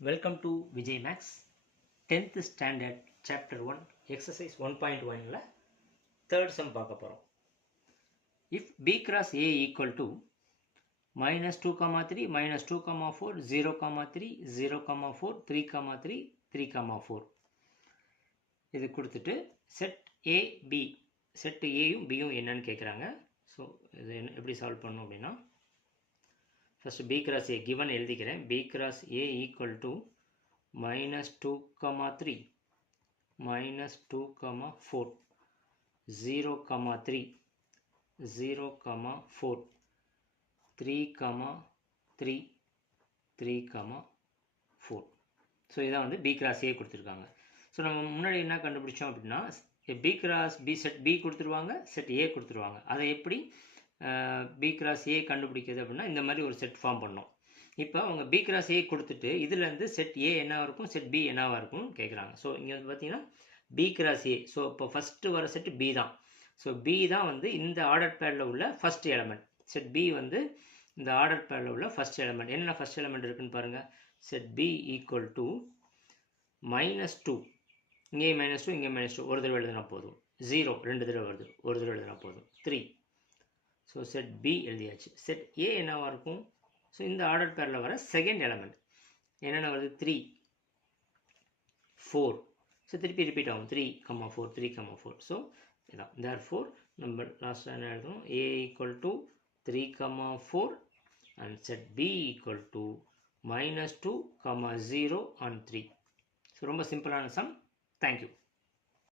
Welcome to Vijay Max 10th standard chapter 1 exercise 1.1 third sum பார்க்க போறோம். If b cross a equal to minus 2, 3, minus 2, 4, 0, 3, 0, 4, 3, 3, 3, 4 இது கொடுத்துட்டு set a b set a யும் b யும் என்னன்னு கேக்குறாங்க. ஸோ இது எப்படி சால்வ் பண்ணணும் அப்படின்னா first b cross a given எழுதிக்கிறேன். b cross a equal to minus 2, 3, minus 2, 4, 0, 3, 0, 4, 3, 3, 3, 4. So இதான் வந்து b cross a கொடுத்துருக்காங்க. ஸோ நம்ம முன்னாடி என்ன கண்டுபிடிச்சோம் அப்படின்னா b cross b set b கொடுத்துருவாங்க, set a கொடுத்துருவாங்க. அதை எப்படி b cross a கண்டுபிடிக்கிறது அப்படின்னா இந்த மாதிரி ஒரு செட் ஃபார்ம் பண்ணோம். இப்போ அவங்க b cross a கொடுத்துட்டு இதுலேருந்து செட் a என்னவாக இருக்கும், செட் b என்னவாக இருக்கும்னு கேட்குறாங்க. ஸோ இங்கே வந்து பார்த்தீங்கன்னா b cross a. ஸோ இப்போ ஃபஸ்ட்டு வர செட் b தான். ஸோ b தான் வந்து இந்த ஆர்டர் பேரில் உள்ள ஃபஸ்ட் எலமெண்ட். செட் b வந்து இந்த ஆர்டர் பேரில் உள்ள ஃபஸ்ட் எலமெண்ட். என்னென்ன ஃபஸ்ட் எலமெண்ட் இருக்குன்னு பாருங்கள். செட் b ஈக்குவல் டு -2, இங்கே -2, இங்கே -2 ஒரு தடவை எழுதினா போதும். 0 2 தடவை வருது, ஒரு தடவை எழுதினா போதும். 3. ஸோ செட் b எழுதியாச்சு. செட் a என்னவாக இருக்கும், ஸோ இந்த ஆர்டர் பேரில் வர செகண்ட் எலமெண்ட் என்னென்ன வருது, 3, 4. ஸோ திருப்பி ரிப்பீட் ஆகும் 3, 4, 3, 4. ஸோ இதான் therefore நம்ம லாஸ்ட்டாக என்ன எழுதணும், a equal to 3, 4 and set b equal to -2, 0 and 3. So ரொம்ப சிம்பிளான சம். தேங்க்யூ.